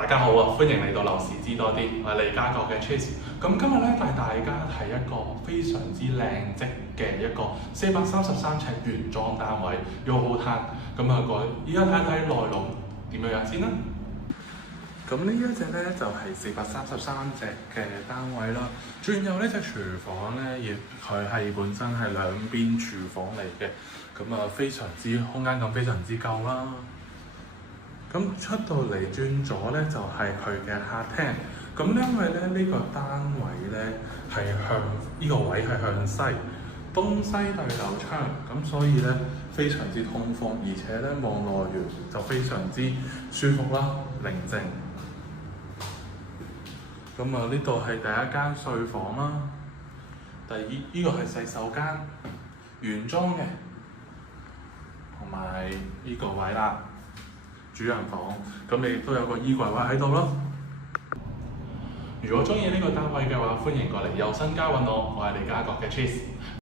大家好啊，歡迎嚟到樓市知多啲，我係利嘉閣嘅 Chase。咁今日咧帶大家睇一個非常之靚則嘅一個433尺原裝單位 YOHO Town。咁啊依家睇睇內容點樣先啦。咁呢一隻咧就係433尺嘅單位啦，轉有呢隻廚房咧，亦佢係本身係兩邊廚房嚟嘅，咁啊非常之空間感非常之夠啦。咁出到嚟轉左咧就係佢嘅客廳，咁因為咧呢個單位咧係向呢個位係向西，東西對流窗，咁所以咧非常之通風，而且咧望內園就非常之舒服啦，寧靜。咁啊呢度係第一間睡房啦，呢個係洗手間，原裝嘅，同埋呢個位啦。主人房，咁你亦都有個衣櫃位喺度咯。如果中意呢個單位嘅話，歡迎過嚟右新家揾我，我係利嘉閣嘅 Chase。